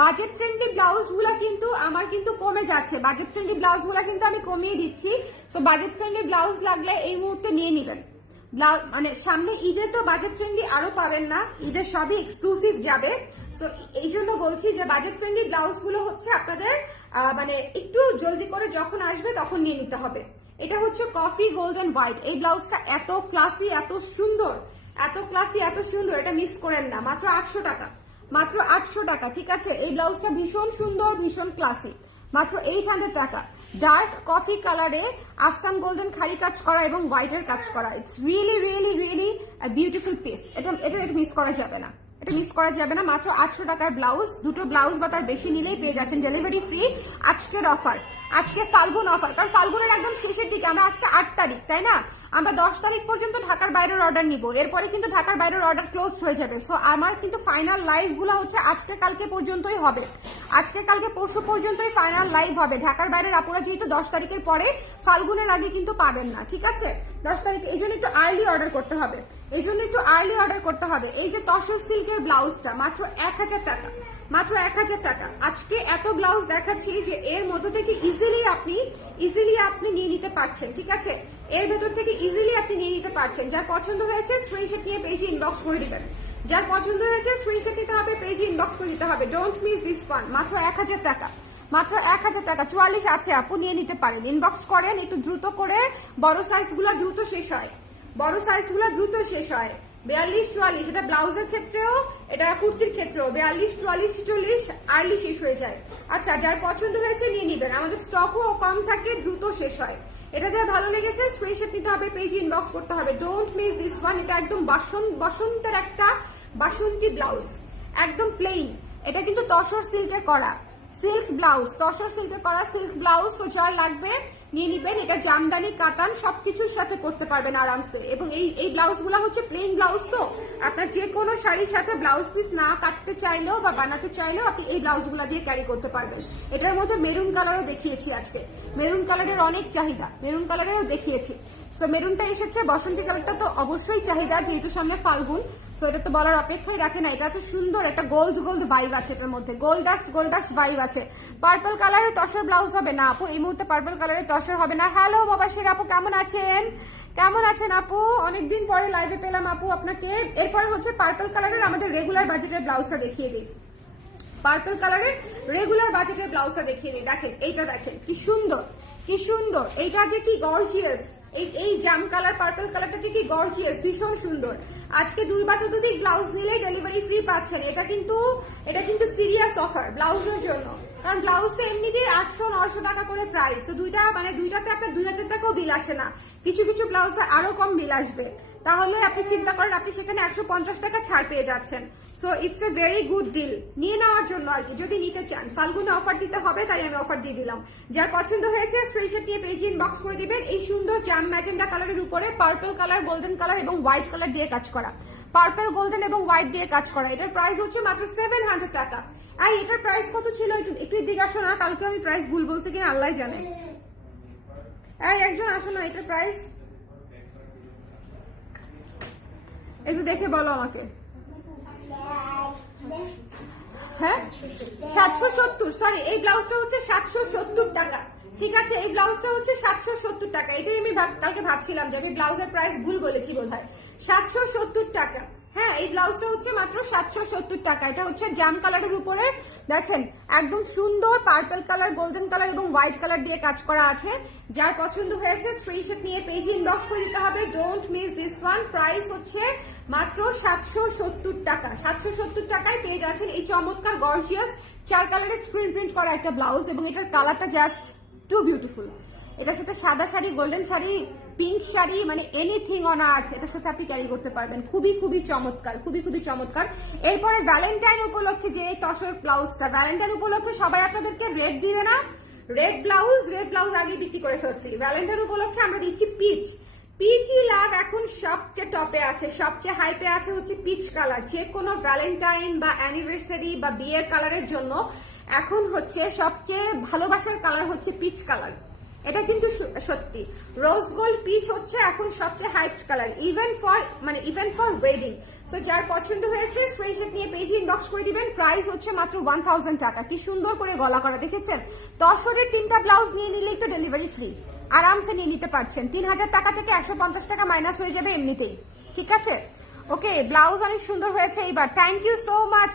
বাজেট ফ্রেন্ডলি ব্লাউজ গুলা কিন্তু আমার কিন্তু কমে যাচ্ছে, বাজেট ফ্রেন্ডলি ব্লাউজ গুলা কিন্তু আমি কমিয়ে দিচ্ছি। সো বাজেট ফ্রেন্ডলি ব্লাউজ লাগলে এই মুহূর্তে নিয়ে নেবেন। মানে সামনে ঈদে তো বাজেট ফ্রেন্ডলি আরো পাবেন না, ঈদের সবই এক্সক্লুসিভ যাবে। সো এই জন্য বলছি যে বাজেট ফ্রেন্ডলি ব্লাউজ গুলো হচ্ছে আপনাদের মানে একটু জলদি করে যখন আসবে তখন নিয়ে নিতে হবে। এটা হচ্ছে কফি গোল্ডেন হোয়াইট। এই ব্লাউজটা এত ক্লাসি, এত সুন্দর, এত ক্লাসি, এত সুন্দর, এটা মিস করেন না। মাত্র 800 টাকা, মাত্র 800 টাকা। ঠিক আছে, এই ব্লাউজটা ভীষণ সুন্দর, ভীষণ ক্লাসি, মাত্র 800 টাকা। ডার্ক কফি কালারে আফসান গোল্ডেন খাড়ি কাজ করা এবং হোয়াইটের কাজ করা। It's really really really beautiful piece. এটা মিস করা যাবে না, এটা মিস করা যাবে না। মাত্র 800 টাকার ব্লাউজ। দুটো ব্লাউজ বা তার বেশি নিলেই পেয়ে যাচ্ছেন ডেলিভারি ফ্রি। আজকের অফার, আজকে ফাল্গুন অফার, কারণ ফাল্গুনের একদম শেষের দিকে, আমরা আজকে 8 তারিখ, তাই না? আমরা 10 তারিখ পর্যন্ত ঢাকার বাইরের অর্ডার নিব, এরপরে কিন্তু ঢাকার বাইরের অর্ডার ক্লোজ হয়ে যাবে। সো আমার কিন্তু ফাইনাল লাইভ গুলো হচ্ছে আজকে কালকে পর্যন্তই হবে, আজকে কালকে পরশু পর্যন্তই ফাইনাল লাইভ হবে। ঢাকার বাইরের আপুরা যেহেতু 10 তারিখের পরে, ফাল্গুনের আগে কিন্তু পাবেন না, ঠিক আছে? 10 তারিখ, এই জন্য একটু আর্লি অর্ডার করতে হবে, এই জন্য একটু আর্লি অর্ডার করতে হবে। এই যে তসর সিল্কের ব্লাউজটা মাত্র 1000 টাকা, মাত্র 1000 টাকা। আজকে এত ব্লাউজ দেখাচ্ছি যে এর মধ্য থেকে ইজিলি আপনি নিয়ে নিতে পারছেন, ঠিক আছে? এর ভেতর থেকে ইজিলি আপনি নিয়ে নিতে পারছেন। যার পছন্দ হয়েছে স্ক্রিনশট নিয়ে পেজে ইনবক্স করে দিবেন, যার পছন্দ হয়েছে স্ক্রিনশট নিতে হবে, পেজে ইনবক্স করে দিতে হবে। Don't miss this one. মাত্র 1000 টাকা, মাত্র 1000 টাকা। 44 আছে আপু, নিয়ে নিতে পারেন, ইনবক্স করেন একটু দ্রুত করে। বড় সাইজ গুলা দ্রুত শেষ হয়, বড় সাইজ গুলা দ্রুত শেষ হয়। 42, 44, এটা ব্লাউজের ক্ষেত্রেও, এটা কুর্তির ক্ষেত্রেও 42, 44, 40 আর্লি শেষ হয়ে যায়। আচ্ছা, যার পছন্দ হয়েছে নিয়ে নিবেন, আমাদের স্টকও কম থাকে, দ্রুত শেষ হয়। এটা যার ভালো লেগেছে স্ক্রিনশট নিতে হবে, পেজে ইনবক্স করতে হবে। Don't miss this one. এটা একদম বসন্তের একটা বাসন্তী ব্লাউজ, একদম প্লেন। এটা কিন্তু তসর সিল্কে করা সিল্ক ব্লাউজ, তসর সিল্কে করা সিল্ক ব্লাউজ। তো যার লাগবে নিয়ে নিবেন। এটা জামদানি কাতান সবকিছুর সাথে পরতে পারবেন আরামসে। এবং এই ব্লাউজ গুলা হচ্ছে প্লেন ব্লাউজ, তো আপনার যে কোনো শাড়ির সাথে ব্লাউজ পিস না কাটতে চাইলেও বা বানাতে চাইলেও আপনি এই ব্লাউজ গুলা দিয়ে ক্যারি করতে পারবেন। এটার মধ্যে মেরুন কালারও দেখিয়েছি আজকে, মেরুন কালারের অনেক চাহিদা, মেরুন কালারেরও দেখিয়েছি। তো মেরুনটা এসেছে, বসন্তী কালারটা তো অবশ্যই চাহিদা যেহেতু সামনে ফাল্গুন। সো এটা তো বলার অপেক্ষাই রাখে না। এটা তো সুন্দর একটা গোল্ড গোল্ড ভাইব আছে, এটার মধ্যে গোল্ড ডাস্ট ভাইব আছে। পার্পল কালারের তসর ব্লাউজ হবে না আপু, এই মুহূর্তে পার্পল কালারের তসর হবে না। হ্যালো মুবাশির আপু, কেমন আছেন? কেমন আছেন আপু? অনেকদিন পরে লাইভে পেলাম আপু আপনাকে। এরপরে হচ্ছে পার্পল কালারের আমাদের রেগুলার বাজেটের ব্লাউজটা দেখিয়ে দিই। পার্পল কালারের রেগুলার বাজেটের ব্লাউজটা দেখিয়ে দিই। দেখেন এইটা, দেখেন কি সুন্দর, কি সুন্দর। এইটা যে কি গর্জিয়াস, এই জাম কালার পার্পল কালারটা যে কি গর্জিয়াস, ভীষণ সুন্দর। আজকে 2 বা ততোধিক ব্লাউজ নিলেই ডেলিভারি ফ্রি পাচ্ছেন। এটা কিন্তু সিরিয়াস অফার ব্লাউজের জন্য, কারণ ব্লাউজ তো এমনিতেই 800-900 টাকা করে প্রাইস। তো দুইটাতে আপনার 2000 টাকাও বিল আসে না, কিছু কিছু ব্লাউজে আরো কম বিল আসবে। তাহলে আপনি চিন্তা করেন, আপনি সেখানে 150 টাকা ছাড় পেয়ে যাচ্ছেন। So it's a very good deal নিয়ে নেওয়ার জন্য আর কি, যদি নিতে চান। ফাল্গুনে অফার দিতে হবে, তাই আমি অফার দিয়ে দিলাম। যার পছন্দ হয়েছে স্ক্রিনশট নিয়ে পেজে ইনবক্স করে দিবেন। এই সুন্দর জাম ম্যাজেন্ডা কালারের উপরে পার্পল কালার, গোল্ডেন কালার এবং হোয়াইট কালার দিয়ে কাজ করা, পার্পল গোল্ডেন এবং হোয়াইট দিয়ে কাজ করা। এটার প্রাইস হচ্ছে মাত্র 700 টাকা। আর এটার প্রাইস কত ছিল একটু দিকে আসো না, কালকে আমি প্রাইস ভুল বলছি কিনা আল্লাহ জানে। এই একজন আসো না, এটার প্রাইস একটু দেখে বলো আমাকে। হ্যাঁ 770, সরি এই ব্লাউজটা হচ্ছে 770 টাকা, ঠিক আছে? এই ব্লাউজটা হচ্ছে 770 টাকা। এটাই আমি কালকে ভাবছিলাম যে আমি ব্লাউজের প্রাইস ভুল বলেছি বোধহয়। 770 টাকা। হ্যাঁ, এই ব্লাউজটা হচ্ছে মাত্র 770 টাকা। এটা হচ্ছে জাম কালারের উপরে, দেখেন একদম সুন্দর পার্পল কালার, গোল্ডেন কালার এবং হোয়াইট কালার দিয়ে কাজ করা আছে। যার পছন্দ হয়েছে স্ক্রিনশট নিয়ে পেজে ইনবক্স করে দিতে হবে। Don't miss this one. Price হচ্ছে মাত্র 770 টাকা। 770 টাকায় পেয়ে যাচ্ছেন এই চমৎকার গর্জিয়াস 4 কালারের স্ক্রিন প্রিন্ট করা একটা ব্লাউজ। এবং এটার কালারটা জাস্ট টু বিউটিফুল। এটার সাথে সাদা শাড়ি, গোল্ডেন শাড়ি পিঙ্ক শাড়ি, মানে এনিথিং অন আর্থ এটার সাথে আপনি ক্যারি করতে পারবেন। খুবই খুবই চমৎকার, খুবই খুবই চমৎকার। এরপরে ভ্যালেন্টাইন উপলক্ষে যে তসর ব্লাউজটা, ভ্যালেন্টাইন উপলক্ষে সবাই আপনাদেরকে রেড দিবে না, রেড ব্লাউজ আগে বিক্রি করে ফেলছি। ভ্যালেন্টাইন উপলক্ষে আমরা দিচ্ছি পিচ। পিচই লাভ এখন সবচেয়ে টপে আছে, সবচেয়ে হাইপে আছে হচ্ছে পিচ কালার। যে কোনো ভ্যালেন্টাইন বা অ্যানিভার্সারি বা বিয়ের কালারের জন্য এখন হচ্ছে সবচেয়ে ভালোবাসার কালার হচ্ছে পিচ কালার। এটা কিন্তু সত্যি। রোজ গোল্ড পিচ হচ্ছে এখন সবচেয়ে hype colour, even for wedding. So যার পছন্দ হয়েছে স্ক্রিনশট নিয়ে পেজে ইনবক্স করে দিবেন। প্রাইস হচ্ছে মাত্র 1000 টাকা। কি সুন্দর করে গলা করা দেখেছেন? তসরের 3টা ব্লাউজ নিয়ে নিলেই তো ডেলিভারি ফ্রি, আরামসে নিয়ে নিতে পারছেন। 3000 টাকা থেকে 150 টাকা মাইনাস হয়ে যাবে এমনিতেই, ঠিক আছে? ওকে, ব্লাউজ অনেক সুন্দর হয়েছে এইবার। Thank you so much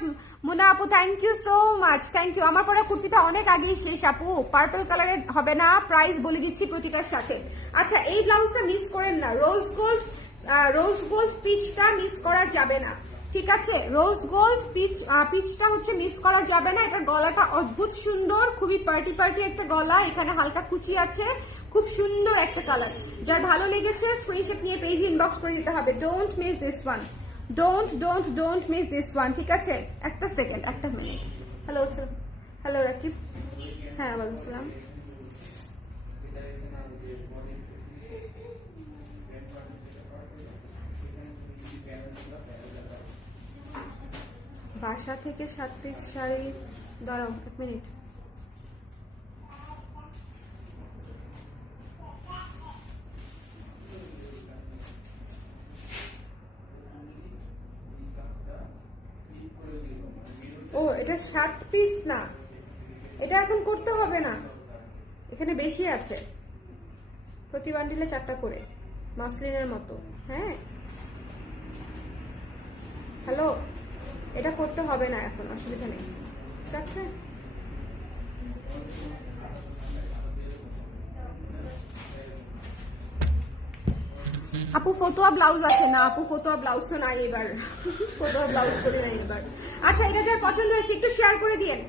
Muna আপু, thank you so much, thank you. আমার পরে কুর্তিটা অনেক আগেই শেষ আপু, পার্পল কালারের হবে না, প্রাইস বলে দিচ্ছি প্রতিটার সাথে। আচ্ছা, এই ব্লাউজটা মিস করেন না, রোজ গোল্ড পিচটা মিস করা যাবে না, ঠিক আছে? রোজ গোল্ড পিচটা হচ্ছে মিস করা যাবে না। এটার গলাটা অদ্ভুত সুন্দর, খুবই পার্টি একটা গলা, এখানে হালকা কুচি আছে, খুব সুন্দর একটা কালার। যার ভালো লেগেছে স্ক্রিনশট নিয়ে পেজে ইনবক্স করে দিতে হবে। Don't miss this one, don't miss this one, ঠিক আছে? একটা সেকেন্ড, একটা minute. Hello sir, hello Rakib, হ্যাঁ ওয়ালাইকুম সালাম। বাসা থেকে 7 পিস শাড়ি, দাঁড়াও 1 মিনিট। ও, এটা 7 পিস না, এটা এখন করতে হবে না, এখানে বেশি আছে। প্রতি বান্ডিলে 4টা করে, মাসলিনের মতো। হ্যাঁ হ্যালো, এটা করতে হবে না এখন, অসুবিধা নেই, ঠিক আছে? আপু ফতোয়া ব্লাউজ আছে না? আপু ফতোয়া ব্লাউজ তো নাই এবার, ফতোয়া ব্লাউজ করে নাই এবার। আচ্ছা, এটা যার পছন্দ হয়েছে একটু শেয়ার করে দিয়েন,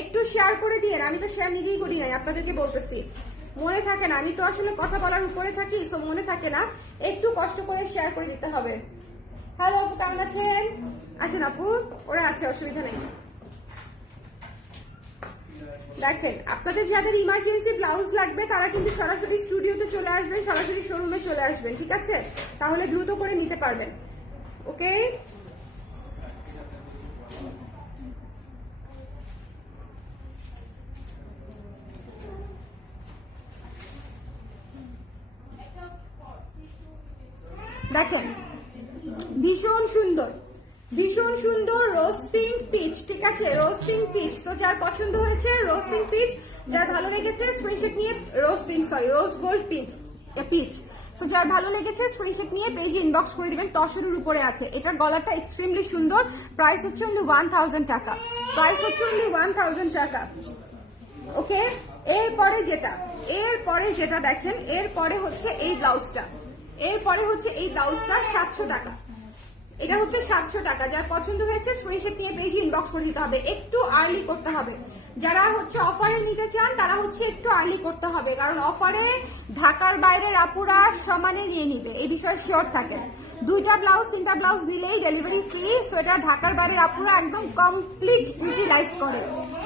একটু শেয়ার করে দিয়েন। আমি তো শেয়ার নিজেই করি নাই, আপনাদেরকে বলতেছি, মনে থাকে না, আমি তো আসলে কথা বলার উপরে থাকি, সো মনে থাকে না, একটু কষ্ট করে শেয়ার করে দিতে হবে। হ্যালো আপু, কেমন আছেন? আসেন আপু, ওরা আছে, অসুবিধা নেই। দেখেন, আপনাদের যাদের ইমার্জেন্সি ব্লাউজ লাগবে তারা কিন্তু সরাসরি স্টুডিওতে চলে আসবেন, সরাসরি শোরুমে চলে আসবেন, ঠিক আছে? তাহলে দ্রুত করে নিতে পারবেন। ওকে, দেখেন ভীষণ সুন্দর, ভীষণ সুন্দর রোজ পিঙ্ক পিচ, ঠিক আছে? রোজ পিঙ্ক পিচ। তো যার পছন্দ হয়েছে রোজ পিঙ্ক পিচ, যার ভালো লেগেছে স্ক্রিনশট নিয়ে রোজ গোল্ড পিচ। সো যার ভালো লেগেছে স্ক্রিনশট নিয়ে পেজে ইনবক্স করে দিবেন। তসরের উপরে আছে, এটার গলাটা এক্সট্রিমলি সুন্দর। প্রাইস হচ্ছে অনলি 1000 টাকা, প্রাইস হচ্ছে অনলি 1000 টাকা। ওকে, এরপরে যেটা দেখেন, এরপরে হচ্ছে এই ব্লাউজটা, 700 টাকা। এটা হচ্ছে 700 টাকা। যার পছন্দ হয়েছে স্ক্রিনশট নিয়ে পেজে ইনবক্স করে দিতে হবে। একটু আর্লি করতে হবে, যারা হচ্ছে অফারে নিতে চান তারা হচ্ছে একটু আর্লি করতে হবে, কারণ অফারে ঢাকার বাইরের আপুরা সমানে নিয়ে নিবে, এই বিষয়ে শিওর থাকেন। 2টা ব্লাউজ 3টা ব্লাউজ দিলেই ডেলিভারি ফ্রি। সো এটা ঢাকার বাইরের আপুরা একদম কমপ্লিট ইউটিলাইজ করে,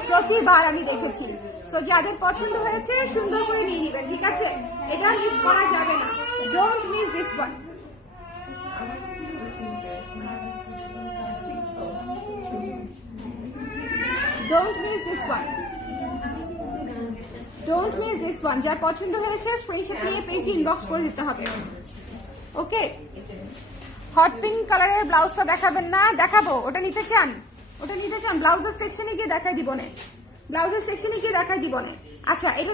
প্রতিবার আমি দেখেছি। সো যাদের পছন্দ হয়েছে সুন্দর করে নিয়ে নিবেন, ঠিক আছে? এটা মিস করা যাবে না, don't miss this one. Don't miss this one. যার পছন্দ হয়েছে স্ক্রিনশট নিয়ে পেজে ইনবক্স করে দিতে হবে। ওকে, হট পিঙ্ক কালারের ব্লাউজটা দেখাবেন না? দেখাবো। ওটা নিতে চান? ব্লাউজের সেকশনে গিয়ে দেখাই দিব না, আচ্ছা, এটা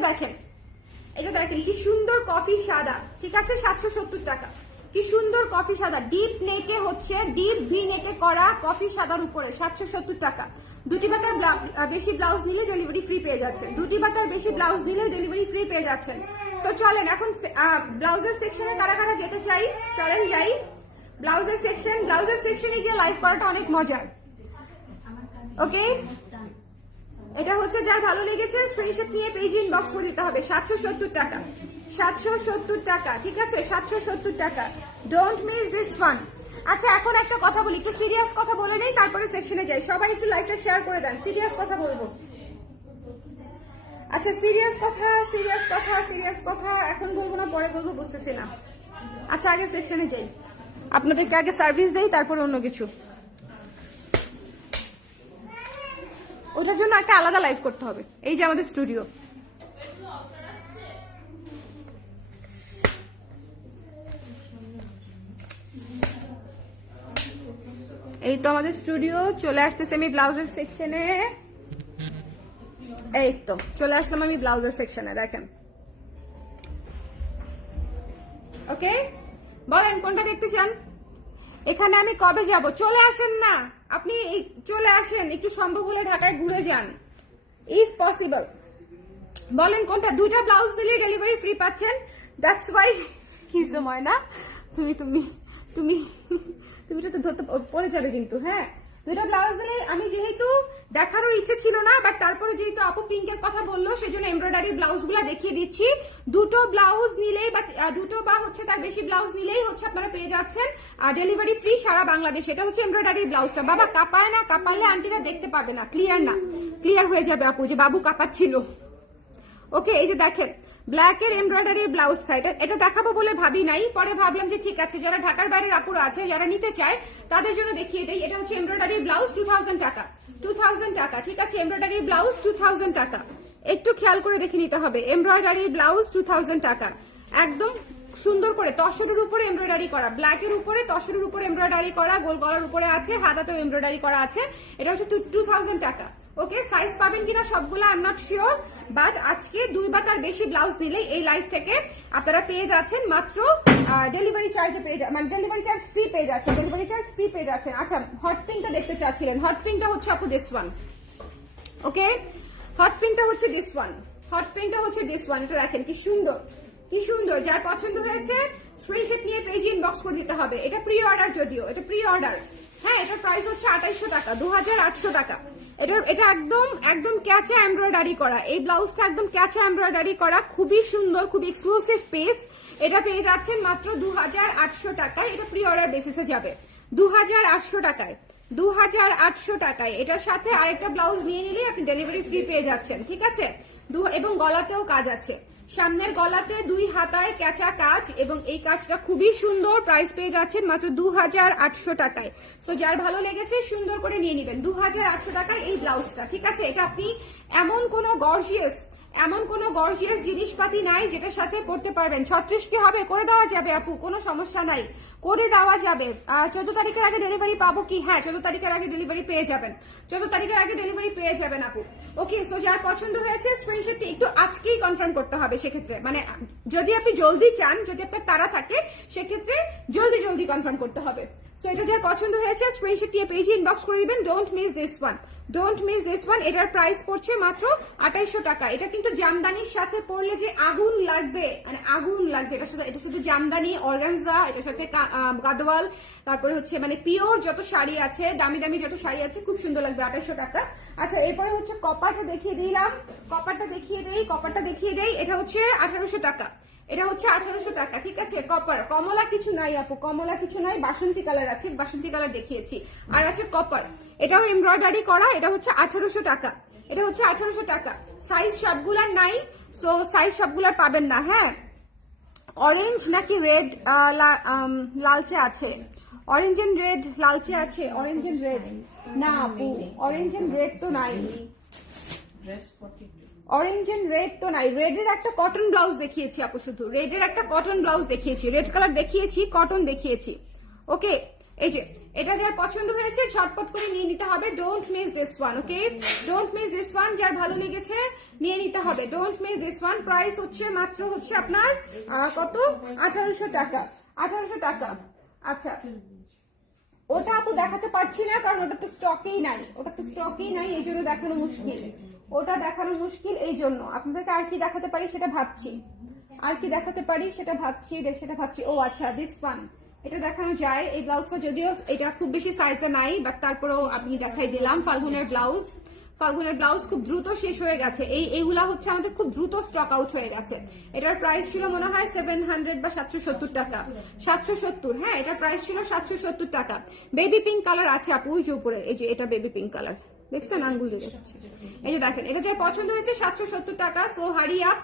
দেখেন কি সুন্দর কফি সাদা, ঠিক আছে? 770 টাকা। কি সুন্দর কফি সাদা, ডিপ নেকে হচ্ছে, ডিপ ভি নেকে করা কফি সাদার উপরে 770 টাকা। 2টি বাটার বেশি ব্লাউজ নিলে ডেলিভারি ফ্রি পেয়ে যাচ্ছেন, তো চলেন এখন ব্লাউজের সেকশনে কারা যেতে চাই, চলেন যাই। ব্লাউজের সেকশনে গিয়ে লাইভ করাটা অনেক মজার। ওকে, এটা হচ্ছে যার ভালো লেগেছে স্ক্রিনশট নিয়ে পেজে ইনবক্স করে দিতে হবে। 770 টাকা। 770 টাকা, ঠিক আছে 770 টাকা। Don't miss this one. আচ্ছা এখন একটা কথা বলি, একটু সিরিয়াস কথা বলে নেই, তারপরে সেকশনে যাই। সবাই একটু লাইভটা শেয়ার করে দেন, সিরিয়াস কথা বলবো। আচ্ছা সিরিয়াস কথা, সিরিয়াস কথা, সিরিয়াস কথা এখন বলবো না পরে বলবো, বুঝতেছি না। আচ্ছা আগে সেকশনে যাই, আপনাদেরকে আগে সার্ভিস দেই, তারপরে অন্য কিছু। ওটার জন্য একটা আলাদা লাইভ করতে হবে। এই যে আমাদের স্টুডিও, এই তো আমাদের স্টুডিও। চলে আসতেছে আমি ব্লাউজের সেকশনে, এই তো চলে আসলাম আমি ব্লাউজের সেকশনে। দেখেন ওকে, বলেন কোনটা দেখতে চান। এখানে আমি কবে যাব? চলে আসেন না আপনি, চলে আসেন, একটু সম্ভব হলে ঢাকায় ঘুরে যান ইফ পসিবল। বলেন কোনটা। দুইটা ব্লাউজ দিলে ডেলিভারি ফ্রি পাচ্ছেন, দ্যাটস ওয়াই। কি সময় না, তুমি তুমি তুমি তুমি তো ধরতে পড়ে যাবে কিন্তু। হ্যাঁ দুইটা ব্লাউজ দিলে, আমি যেহেতু দেখানোর ইচ্ছে ছিল না, বাট তারপরে যেহেতু আপু পিঙ্কের কথা বললো সেজন্য এমব্রয়ডারি ব্লাউজ গুলা দেখিয়ে দিচ্ছি। দুটো ব্লাউজ নিলেই বা দুটো বা হচ্ছে তার বেশি ব্লাউজ নিলেই হচ্ছে আপনারা পেয়ে যাচ্ছেন ডেলিভারি ফ্রি সারা বাংলাদেশে। এটা হচ্ছে এমব্রয়ডারি ব্লাউজটা। বাবা কাঁপায় না, কাঁপাইলে আন্টিরা দেখতে পাবে না, ক্লিয়ার না, ক্লিয়ার হয়ে যাবে আপু যে বাবু কাঁপাচ্ছিল। ওকে এই যে দেখেন ব্ল্যাক এর এমব্রয়ডারি ব্লাউজটা, এটা দেখাবো বলে ভাবি নাই, পরে ভাবলাম যে ঠিক আছে যারা ঢাকার বাইরের আপুরা আছে যারা নিতে চায় তাদের জন্য দেখিয়ে দেই। এটা হচ্ছে এমব্রয়ডারি ব্লাউজ 2000 টাকা, 2000 টাকা, ঠিক আছে এমব্রয়ডারি ব্লাউজ 2000 টাকা। একটু খেয়াল করে দেখে নিতে হবে, এমব্রয়ডারি ব্লাউজ 2000 টাকা। একদম সুন্দর করে তসরের উপরে এমব্রয়ডারি করা, ব্ল্যাক এর উপরে তসরের উপরে এমব্রয়ডারি করা, গোল গলার উপরে আছে, হাতাতেও এমব্রয়ডারি করা আছে। এটা হচ্ছে 2000 টাকা। ওকে সাইজ পাবেন কিনা সবগুলো I am not sure, but আজকে দুই বা তার বেশি ব্লাউজ দিলে এই লাইভ থেকে আপনারা পেয়ে যাচ্ছেন মাত্র ডেলিভারি চার্জে পেয়ে যাচ্ছেন, মানে ডেলিভারি চার্জ ফ্রি পেয়ে যাচ্ছেন, ডেলিভারি চার্জ ফ্রি পেয়ে যাচ্ছেন। আচ্ছা হট প্রিন্টটা দেখতে চাচ্ছিলেন, হট প্রিন্টটা হচ্ছে আপু দিস ওয়ান। ওকে হট প্রিন্টটা হচ্ছে দিস ওয়ান, হট প্রিন্টটা হচ্ছে দিস ওয়ান। এটা দেখেন কি সুন্দর, কি সুন্দর। যার পছন্দ হয়েছে স্ক্রিনশট নিয়ে পেজে ইনবক্স করে দিতে হবে। এটা প্রি অর্ডার, যদিও এটা প্রি অর্ডার। হ্যাঁ এটার প্রাইস হচ্ছে 2800 টাকা, 2800 টাকা। এটা একদম একদম ক্যাচা এমব্রয়ডারি করা, এই ব্লাউজটা একদম ক্যাচা এমব্রয়ডারি করা, খুবই সুন্দর, খুবই এক্সক্লুসিভ পিস। এটা পেয়ে যাচ্ছেন মাত্র 2800 টাকায়। এটা প্রি অর্ডার বেসিসে যাবে 2800 টাকায়, 2800 টাকায়। এটার সাথে আরেকটা ব্লাউজ নিয়ে নিলে আপনি ডেলিভারি ফ্রি পেয়ে যাচ্ছেন, ঠিক আছে। এবং গলাতেও কাজ আছে, সামনের গলাতে দুই হাতায় ক্যাচা কাজ, এবং এই কাজটা খুবই সুন্দর। প্রাইস পেয়ে যাচ্ছেন মাত্র 2800 টাকায়। সো যার ভালো লেগেছে সুন্দর করে নিয়ে নেবেন 2800 টাকায় এই ব্লাউজটা, ঠিক আছে। এটা আপনি এমন কোনো গর্জিয়াস জিনিসপাতি নাই যেটার সাথে পড়তে পারবেন। 36 কি হবে, করে দেওয়া যাবে আপু, কোনো সমস্যা নাই, করে দেওয়া যাবে। 14 তারিখের আগে ডেলিভারি পাবো কি? হ্যাঁ 14 তারিখের আগে ডেলিভারি পেয়ে যাবেন, 14 তারিখের আগে ডেলিভারি পেয়ে যাবেন আপু। ওকে সো যার পছন্দ হয়েছে স্ক্রিনশটটি একটু আজকেই কনফার্ম করতে হবে। সেক্ষেত্রে মানে যদি আপনি জলদি চান, যদি আপনার তাড়া থাকে, সেক্ষেত্রে জলদি জলদি কনফার্ম করতে হবে। সো এটা যার পছন্দ হয়েছে স্ক্রিনশট দিয়ে পেজে ইনবক্স করে দিবেন। Don't miss this one, don't miss this one. এটার প্রাইস পড়ছে মাত্র 2800 টাকা। এটা কিন্তু জামদানির সাথে পরলে যে আগুন লাগবে, মানে আগুন লাগবে। এটার সাথে জামদানি, অর্গানজা, এটার সাথে গাদওয়াল, তারপরে হচ্ছে মানে পিওর যত শাড়ি আছে, দামি দামি যত শাড়ি আছে, খুব সুন্দর লাগবে 2800 টাকা। আচ্ছা এরপরে হচ্ছে কপারটা দেখিয়ে দিলাম, কপারটা দেখিয়ে দেই, কপারটা দেখিয়ে দেই। এটা হচ্ছে 1800 টাকা, এটা হচ্ছে 1800 টাকা, ঠিক আছে। কপার, কমলা কিছু নাই আপু, কমলা কিছু নাই, বাসন্তী কালার আছে, বাসন্তী কালার দেখিয়েছি। আর আছে কপার, এটাও এমব্রয়ডারি করা, এটা হচ্ছে 1800 টাকা, এটা হচ্ছে 1800 টাকা। সাইজ সবগুলার নাই, সো সাইজ সবগুলার পাবেন না। হ্যাঁ অরেঞ্জ নাকি রেড, লালচে আছে, অরেঞ্জ এন্ড রেড, লালচে আছে, অরেঞ্জ এন্ড রেড না আপু, অরেঞ্জ এন্ড রেড তো নাই, অরেঞ্জ এন্ড রেড তো নাই। রেডের একটা কটন ব্লাউজ দেখিয়েছি আপু, শুধু রেডের একটা কটন ব্লাউজ দেখিয়েছি, রেড কালার দেখিয়েছি, কটন দেখিয়েছি। ওকে এই যে এটা যার পছন্দ হয়েছে ঝটপট করে নিয়ে নিতে হবে। Don't miss this one, okay don't miss this one. যার ভালো লেগেছে নিয়ে নিতে হবে, don't miss this one. Price হচ্ছে মাত্র হচ্ছে আপনার কত, 1800 টাকা, 1800 টাকা। আচ্ছা ওটা আপু দেখাতে পারছি না কারণ ওটা তো স্টকেই নাই, ওটা তো স্টকেই নাই, এই জন্য দেখানো মুশকিল, ওটা দেখানো মুশকিল, এই জন্য আপনাদেরকে আর কি দেখাতে পারি সেটা ভাবছি, আর কি দেখাতে পারি সেটা ভাবছি। ও আচ্ছা দিস ওয়ান, এটা দেখানো যায়। এই ব্লাউজটা যদিও এটা খুব বেশি সাইজে নাই, বাট তারপরেও আপনি দেখাই দিলাম। ফাল্গুনের ব্লাউজ, ফাল্গুনের ব্লাউজ খুব দ্রুত শেষ হয়ে গেছে। এইগুলা হচ্ছে আমাদের খুব দ্রুত স্টক আউট হয়ে গেছে। এটার প্রাইস ছিল মনে হয় 700 বা 770 টাকা, 770। হ্যাঁ, এটার প্রাইস ছিল 770 টাকা। বেবি পিঙ্ক কালার আছে আপু, ওই যে উপরে, এই যে এটা বেবি পিঙ্ক কালার, দেখছেন আঙ্গুল দিয়ে দেখাচ্ছে। এই যে দেখেন, এটা যার পছন্দ হয়েছে 770 টাকা। সো হারি আপ,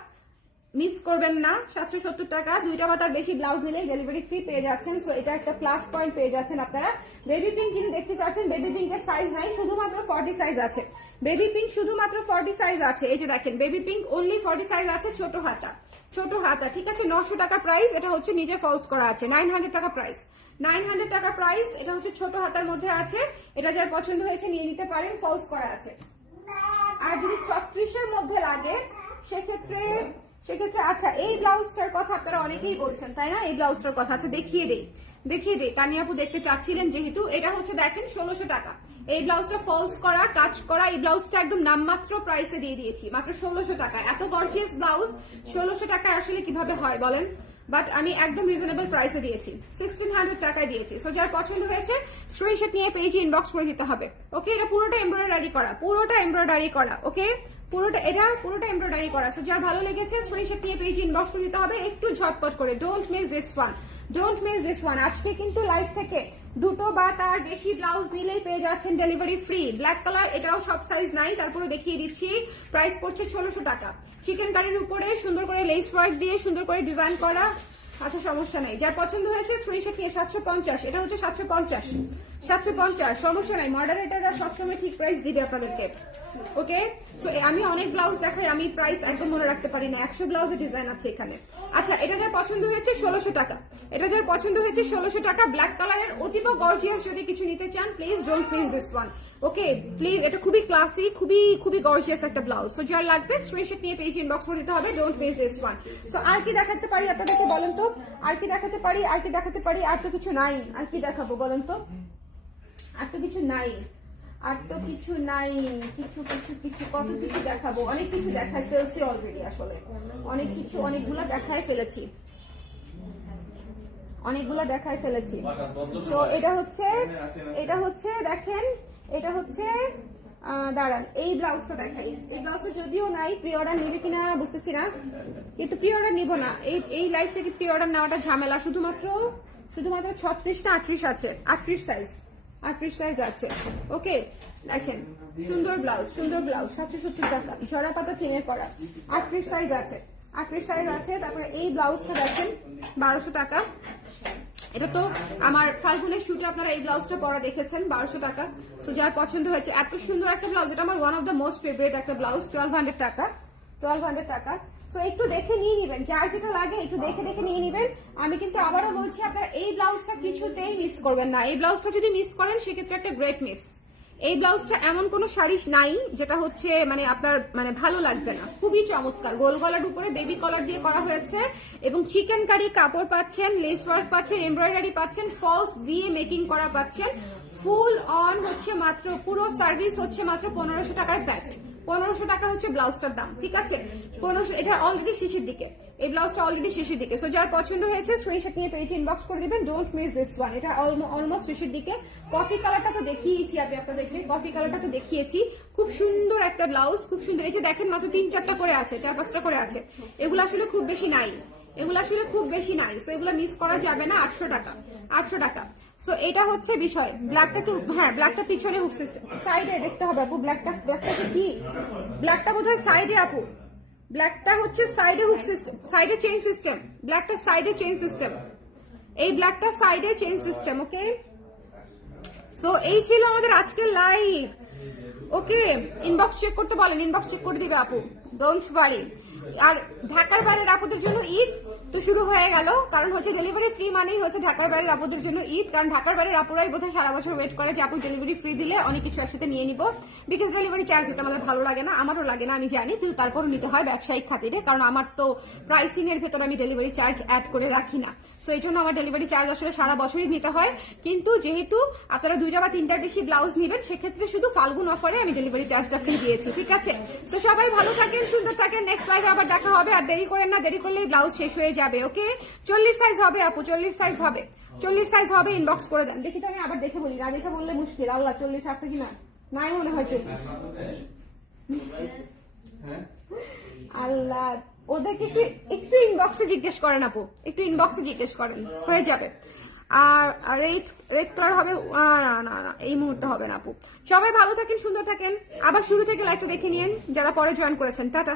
মিস করবেন না। 770 টাকা, 2টা বা তার বেশি ব্লাউজ নিলে ডেলিভারি ফ্রি পেয়ে যাচ্ছেন। সো এটা একটা প্লাস পয়েন্ট পেয়ে যাচ্ছেন আপনারা। বেবি পিঙ্ক যিনি দেখতে চাচ্ছেন, বেবি পিঙ্কের সাইজ নাই, শুধুমাত্র 40 সাইজ আছে। বেবি পিঙ্ক শুধুমাত্র 40 সাইজ আছে। এই যে দেখেন, বেবি পিঙ্ক অনলি 40 সাইজ আছে, ছোট হাতা, ছোট হাতা, ঠিক আছে। 900 টাকা প্রাইস। এটা হচ্ছে নিজে ফলস করা আছে। 900 টাকা প্রাইস, 900 টাকা প্রাইস। এটা হচ্ছে ছোট হাতার মধ্যে আছে। এটা যার পছন্দ হয়েছে নিয়ে নিতে পারেন, ফলস করা আছে। আর যদি 36 এর মধ্যে লাগে সেক্ষেত্রে আচ্ছা, এই ব্লাউজটার কথা আপনারা অনেকেই বলছেন, তাই না? এই ব্লাউজটার কথা আচ্ছা দেখিয়ে দেই। কানিয়াপু দেখতে চাচ্ছিলেন যেহেতু, এটা হচ্ছে দেখেন 1600 টাকা। এই ব্লাউজটা ফলস করা, কাজ করা। এই ব্লাউজটা একদম নামমাত্র প্রাইসে দিয়ে দিয়েছি, মাত্র 1600 টাকা। এত গর্জিয়াস ব্লাউজ 1600 টাকায় আসলে কিভাবে হয় বলেন? বাট আমি একদম রিজনেবল প্রাইসে দিয়েছি, 1600 টাকায় দিয়েছি। সো যার পছন্দ হয়েছে স্ক্রিনশট নিয়ে পেজে ইনবক্স করে দিতে হবে। ওকে, এটা পুরোটা এমব্রয়ডারি করা, ওকে, পুরোটা এমব্রয়ডারি করা। সো যার ভালো লেগেছে স্ক্রিনশট নিয়ে পেজে ইনবক্স করে দিতে হবে, একটু ঝটপট করে। Don't miss this one. আজকে কিন্তু লাইভ থেকে 2টো বা তার বেশি ব্লাউজ নিলেই পেয়ে যাচ্ছেন ডেলিভারি ফ্রি। ব্ল্যাক কালার, এটাও সব সাইজ নাই, তারপরে দেখিয়ে দিচ্ছি। প্রাইস পড়ছে 1600 টাকা। চিকেন কারির উপরে সুন্দর করে লেস ওয়ার্ক দিয়ে সুন্দর করে ডিজাইন করা। আচ্ছা, সমস্যা নাই, যার পছন্দ হয়েছে স্ক্রিনশট নিয়ে 750। এটা হচ্ছে 750, সমস্যা নাই। মডারেটররা সবসময় ঠিক প্রাইস দিবে আপনাদেরকে। ওকে, সো আমি অনেক ব্লাউজ দেখাই, আমি প্রাইস একদম মনে রাখতে পারি না। 100 ব্লাউজের ডিজাইন আছে এখানে। আচ্ছা, এটা যার পছন্দ হয়েছে 1600 টাকা। ব্ল্যাক কালারের অতীব গর্জিয়াস যদি কিছু নিতে চান, please don't miss this one. Okay, please, এটা খুবই ক্লাসি, খুবই গর্জিয়াস একটা ব্লাউজ। সো যার লাগবে স্ক্রিনশট নিয়ে পেজ ইনবক্স করে দিতে হবে, don't miss this one. So আর কি দেখাতে পারি আপনাদেরকে বলেন তো? আর কি দেখাতে পারি? আর তো কিছু নাই। আর কি দেখাবো বলেন তো? আর তো কিছু নাই। কত কিছু দেখাবো, অনেক কিছু দেখাই ফেলছি অলরেডি। আসলে অনেকগুলা দেখাই ফেলেছি। তো এটা হচ্ছে দেখেন, এটা হচ্ছে দাঁড়ান, এই ব্লাউজটা দেখাই। এই ব্লাউজটা যদিও নাই, প্রি অর্ডার নিবে কিনা বুঝতেছি না, কিন্তু প্রি অর্ডার নিব না। এই লাইভ থেকে প্রি অর্ডার নেওয়াটা ঝামেলা। শুধুমাত্র 36 না 38 আছে, 38 সাইজ আছে। ওকে, দেখেন, সুন্দর ব্লাউজ 770 টাকা, ঝরা পাতা থিমে করা। 38 সাইজ আছে। তারপরে এই ব্লাউজটা দেখেন 1200 টাকা। এটা তো আমার ফাল্গুনের শুটে আপনারা এই ব্লাউজটা পরা দেখেছেন, 1200 টাকা। সো যার পছন্দ হয়েছে, এত সুন্দর একটা ব্লাউজ, এটা আমার one of the most favourite একটা ব্লাউজ। 1200 টাকা। সো একটু দেখে নিয়ে নিবেন, যার যেটা লাগে একটু দেখে নিয়ে নিবেন। আমি কিন্তু আবারও বলছি, আপনারা এই ব্লাউজটা কিছুতেই মিস করবেন না। এই ব্লাউজটা যদি মিস করেন সেক্ষেত্রে একটা গ্রেট মিস। এই ব্লাউজটা এমন কোনো শাড়ি নাই যেটা হচ্ছে মানে আপনার মানে ভালো লাগবে না। খুবই চমৎকার, গোল গলার উপরে বেবি কলার দিয়ে করা হয়েছে এবং চিকেন কারি কাপড় পাচ্ছেন, লেস ওয়ার্ক পাচ্ছেন, এমব্রয়ডারি পাচ্ছেন, ফলস দিয়ে মেকিং করা পাচ্ছেন। ফুল অন হচ্ছে মাত্র, পুরো সার্ভিস হচ্ছে মাত্র 1500 টাকায় প্যাট। 1500 টাকা হচ্ছে ব্লাউজটার দাম, ঠিক আছে? 1500, এটা অলরেডি শেষের দিকে, এই ব্লাউজটা অলরেডি শেষের দিকে। সো যার পছন্দ হয়েছে স্ক্রিনশট নিয়ে পেজে ইনবক্স করে দিবেন, ডোন্ট মিস দিস ওয়ান। এটা অলমোস্ট শেষের দিকে। কফি কালারটা তো দেখিয়েছি, খুব সুন্দর একটা ব্লাউজ, খুব সুন্দর। এই যে দেখেন, মাত্র 3-4টা করে আছে, 4-5টা করে আছে। এগুলো আসলে খুব বেশি নাই। তো এগুলো মিস করা যাবে না। 800 টাকা। সো এটা হচ্ছে বিষয়। ব্ল্যাকটা তো, হ্যাঁ, ব্ল্যাকটা পিছনে হুক সিস্টেম, সাইডে দেখতে হবে আপু। ব্ল্যাকটা কি? ব্ল্যাকটা বোধহয় সাইডে আপু। ব্ল্যাকটা হচ্ছে সাইডে হুক সিস্টেম, সাইডে চেইন সিস্টেম। ব্ল্যাকটা সাইডে চেইন সিস্টেম, এই ব্ল্যাকটা সাইডে চেইন সিস্টেম। ওকে, সো এই ছিল আমাদের আজকের লাইভ। ওকে, ইনবক্স চেক করতে বলেন, ইনবক্স চেক করে দিবে আপু, ডোন্ট ওয়ারি। আর ঢাকার বাইরের আপুদের জন্য ঈদ তো শুরু হয়ে গেল, কারণ হচ্ছে ডেলিভারি ফ্রি মানেই হচ্ছে ঢাকার বাইরের আপুদের জন্য ঈদ। কারণ ঢাকার বাইরের আপুরাই বোধহয় সারা বছর ওয়েট করে যে আপু ডেলিভারি ফ্রি দিলে অনেক কিছু একসাথে নিয়ে নিব। বিকজ ডেলিভারি চার্জ দিতে আমাদের ভালো লাগে না, আমারও লাগে না, আমি জানি, কিন্তু তারপরও নিতে হয় ব্যবসায়িক খাতিরে। কারণ আমার তো প্রাইসিং এর ভেতর আমি ডেলিভারি চার্জ অ্যাড করে রাখি না। সো এই জন্য আমার ডেলিভারি চার্জ আসলে সারা বছরই নিতে হয়। কিন্তু যেহেতু আপনারা 2টা বা 3টার বেশি ব্লাউজ নেবেন, সেক্ষেত্রে শুধু ফাল্গুন অফারে আমি ডেলিভারি চার্জটা ফ্রি দিয়েছি, ঠিক আছে? তো সবাই ভালো থাকেন, সুন্দর থাকেন। নেক্সট লাইভে আবার দেখা হবে। আর দেরি করেন না, দেরি করলেই ব্লাউজ শেষ হয়ে যাবে। ওকে, 40 সাইজ হবে আপু, 40 সাইজ হবে, ইনবক্স করে দেন। দেখি তো, আমি আবার দেখে বলি, না দেখে বললে মুশকিল। আল্লাহ, 40 আছে কিনা? নাই মনে হয় 40। আল্লাহ, ওদেরকে একটু একটু ইনবক্সে জিজ্ঞেস করেন আপু, একটু ইনবক্সে জিজ্ঞেস করেন, হয়ে যাবে। আর রেড রেড কালার হবে না না না, এই মুহূর্তে হবে না আপু। সবাই ভালো থাকেন, সুন্দর থাকেন, আবার শুরু থেকে লাইভটা দেখে নিন যারা পরে জয়েন করেছেন। টাটা।